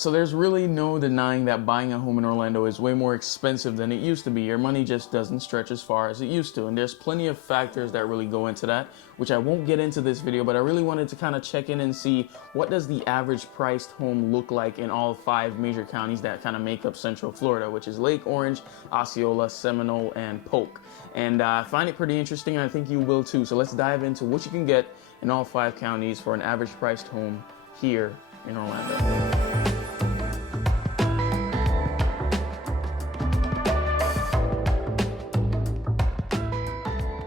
So there's really no denying that buying a home in Orlando is way more expensive than it used to be. Your money just doesn't stretch as far as it used to. And there's plenty of factors that really go into that, which I won't get into this video, but I really wanted to kind of check in and see what does the average priced home look like in all 5 major counties that kind of make up Central Florida, which is Lake Orange, Osceola, Seminole, and Polk. And I find it pretty interesting, and I think you will too. So let's dive into what you can get in all 5 counties for an average priced home here in Orlando.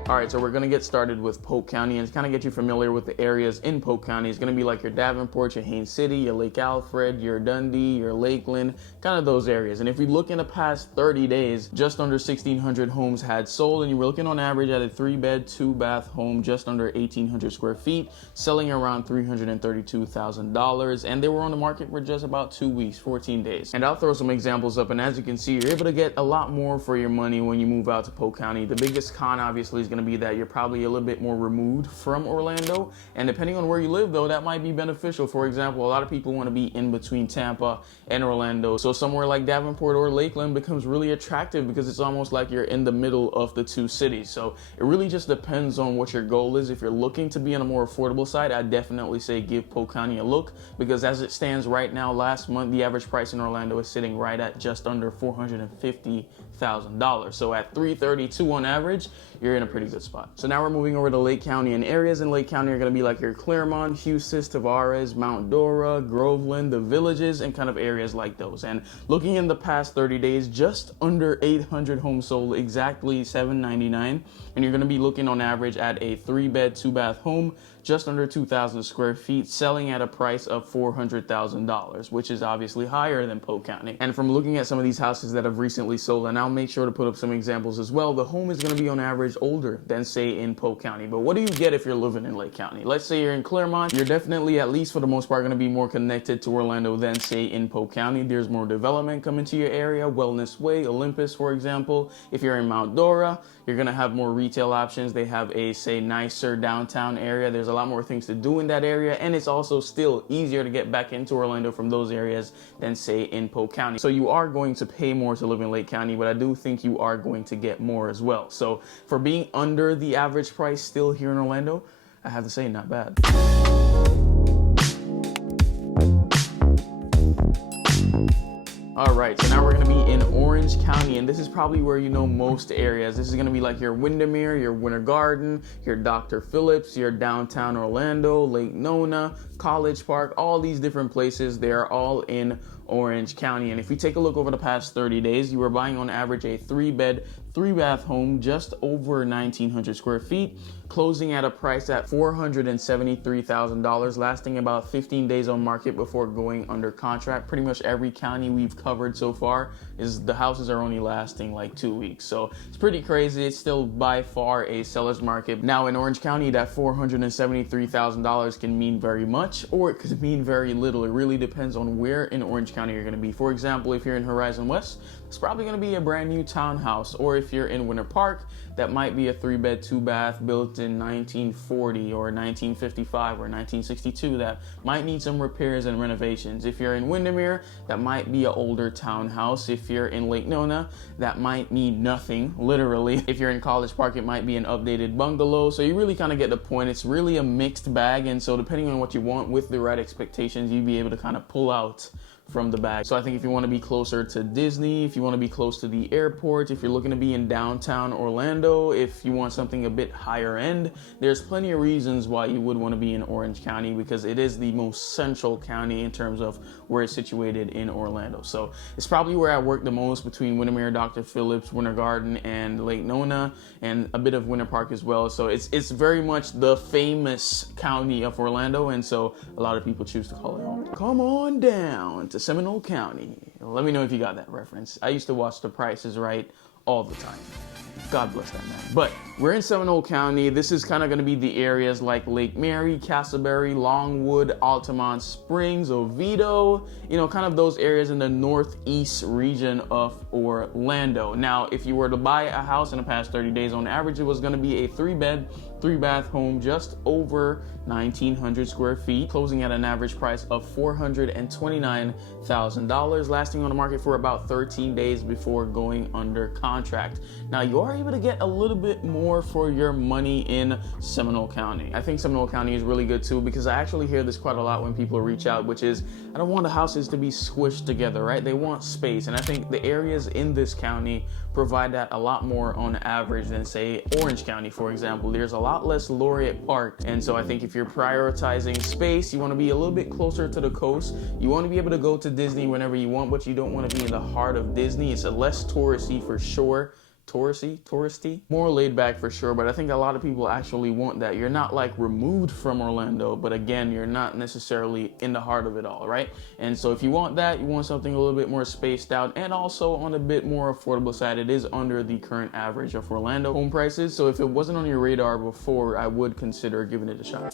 All right, so we're gonna get started with Polk County and kind of get you familiar with the areas in Polk County. It's gonna be like your Davenport, your Haines City, your Lake Alfred, your Dundee, your Lakeland, kind of those areas. And if we look in the past 30 days, just under 1,600 homes had sold, and you were looking on average at a 3-bed, 2-bath home just under 1,800 square feet, selling around $332,000, and they were on the market for just about 2 weeks, 14 days. And I'll throw some examples up, and as you can see, you're able to get a lot more for your money when you move out to Polk County. The biggest con, obviously, is gonna be that you're probably a little bit more removed from Orlando, and depending on where you live though, that might be beneficial. For example, a lot of people want to be in between Tampa and Orlando, so somewhere like Davenport or Lakeland becomes really attractive because it's almost like you're in the middle of the 2 cities. So it really just depends on what your goal is. If you're looking to be on a more affordable side, I definitely say give Polk County a look, because as it stands right now, last month the average price in Orlando is sitting right at just under $450,000. So at $332 on average, you're in a pretty good spot. So now we're moving over to Lake County, and areas in Lake County are going to be like your Claremont, Eustis, Tavares, Mount Dora, Groveland, the Villages, and kind of areas like those. And looking in the past 30 days, just under 800 homes sold, exactly 799, and you're going to be looking on average at a 3-bed, 2-bath home, just under 2,000 square feet, selling at a price of $400,000, which is obviously higher than Polk County. And from looking at some of these houses that have recently sold, and I'll make sure to put up some examples as well, the home is going to be on average older than say in Polk County. But what do you get if you're living in Lake County? Let's say you're in Claremont, you're definitely, at least for the most part, going to be more connected to Orlando than say in Polk County. There's more development coming to your area, Wellness Way, Olympus, for example. If you're in Mount Dora, you're going to have more retail options. They have a, say, nicer downtown area. There's a lot more things to do in that area, and it's also still easier to get back into Orlando from those areas than say in Polk County. So you are going to pay more to live in Lake County, but I do think you are going to get more as well. So for being under the average price still here in Orlando, I have to say, not bad. All right, so now we're gonna be in Orange County, and this is probably where you know most areas. This is gonna be like your Windermere, your Winter Garden, your Dr. Phillips, your downtown Orlando, Lake Nona, College Park, all these different places. They are all in Orange County. And if you take a look over the past 30 days, you were buying on average a 3-bed, 3-bath home just over 1,900 square feet, closing at a price at $473,000, lasting about 15 days on market before going under contract. Pretty much every county we've covered so far is the houses are only lasting like 2 weeks. So it's pretty crazy. It's still by far a seller's market. Now in Orange County, that $473,000 can mean very much, or it could mean very little. It really depends on where in Orange County you're going to be. For example, if you're in Horizon West, it's probably going to be a brand new townhouse. Or if you're in Winter Park, that might be a 3-bed, 2-bath built in 1940 or 1955 or 1962 that might need some repairs and renovations. If you're in Windermere, that might be an older townhouse. If you're in Lake Nona, that might need nothing, literally. If you're in College Park, it might be an updated bungalow. So you really kind of get the point. It's really a mixed bag, and so depending on what you want with the right expectations, you'd be able to kind of pull out from the bag. So I think if you want to be closer to Disney, if you want to be close to the airport, if you're looking to be in downtown Orlando, if you want something a bit higher end, there's plenty of reasons why you would want to be in Orange County, because it is the most central county in terms of where it's situated in Orlando. So it's probably where I work the most, between Windermere, Dr. Phillips, Winter Garden, and Lake Nona, and a bit of Winter Park as well. So it's very much the famous county of Orlando, and so a lot of people choose to call it home. Come on down to Seminole County. Let me know if you got that reference. I used to watch The Price is Right all the time. God bless that man. But we're in Seminole County. This is kind of going to be the areas like Lake Mary, Castleberry, Longwood, Altamont Springs, Oviedo, you know, kind of those areas in the northeast region of Orlando. Now, if you were to buy a house in the past 30 days, on average, it was going to be a 3-bed, 3-bath home just over 1,900 square feet, closing at an average price of $429,000, lasting on the market for about 13 days before going under contract. Now, you are able to get a little bit more for your money in Seminole County. I think Seminole County is really good too, because I actually hear this quite a lot when people reach out, which is, I don't want the houses to be squished together, right? They want space. And I think the areas in this county provide that a lot more on average than, say, Orange County, for example. There's a lot less laureate parks. And so I think if you're prioritizing space, you want to be a little bit closer to the coast. You want to be able to go to Disney whenever you want, but you don't want to be in the heart of Disney. It's a less touristy for sure. Touristy, more laid back for sure, but I think a lot of people actually want that. You're not like removed from Orlando, but again, you're not necessarily in the heart of it all, right? And so if you want that, you want something a little bit more spaced out and also on a bit more affordable side. It is under the current average of Orlando home prices, so if it wasn't on your radar before, I would consider giving it a shot.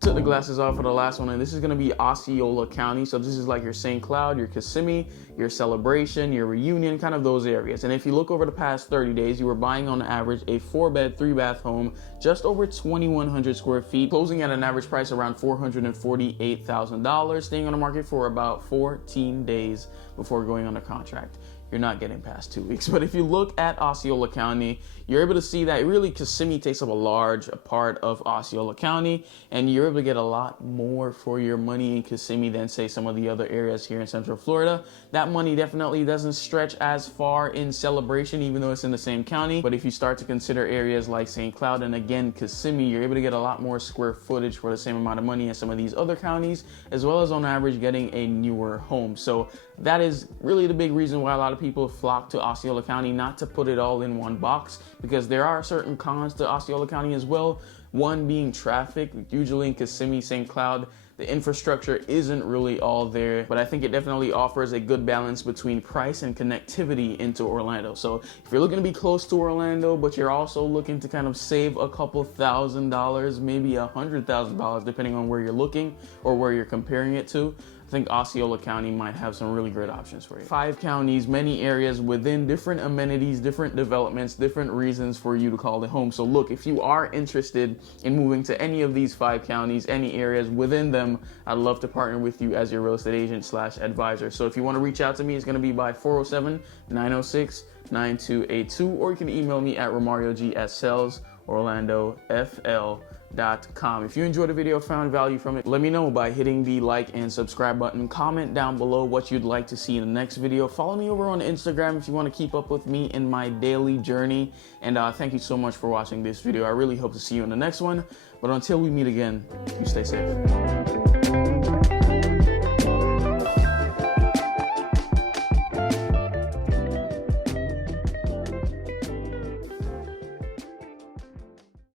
Took the glasses off for the last one, and this is going to be Osceola County. So this is like your St. Cloud, your Kissimmee, your Celebration, your Reunion, kind of those areas. And if you look over the past 30 days, you were buying on average a 4-bed, 3-bath home, just over 2,100 square feet, closing at an average price around $448,000, staying on the market for about 14 days before going under contract. You're not getting past 2 weeks. But if you look at Osceola County, you're able to see that really Kissimmee takes up a large part of Osceola County, and you're able to get a lot more for your money in Kissimmee than, say, some of the other areas here in Central Florida. That money definitely doesn't stretch as far in Celebration, even though it's in the same county. But if you start to consider areas like St. Cloud and again Kissimmee, you're able to get a lot more square footage for the same amount of money as some of these other counties, as well as on average getting a newer home. So that is really the big reason why a lot of people flock to Osceola County, not to put it all in one box, because there are certain cons to Osceola County as well. One being traffic. Usually in Kissimmee, St. Cloud, the infrastructure isn't really all there, but I think it definitely offers a good balance between price and connectivity into Orlando. So if you're looking to be close to Orlando, but you're also looking to kind of save a couple $1,000s, maybe $100,000, depending on where you're looking or where you're comparing it to, I think Osceola County might have some really great options for you. 5 counties, many areas within different amenities, different developments, different reasons for you to call it home. So look, if you are interested in moving to any of these 5 counties, any areas within them, I'd love to partner with you as your real estate agent / advisor. So if you want to reach out to me, it's going to be by 407-906-9282, or you can email me at RomarioG@SalesOrlandoFL.com. If you enjoyed the video, found value from it, let me know by hitting the like and subscribe button. Comment down below what you'd like to see in the next video. Follow me over on Instagram if you want to keep up with me in my daily journey. And thank you so much for watching this video. I really hope to see you in the next one. But until we meet again, you stay safe.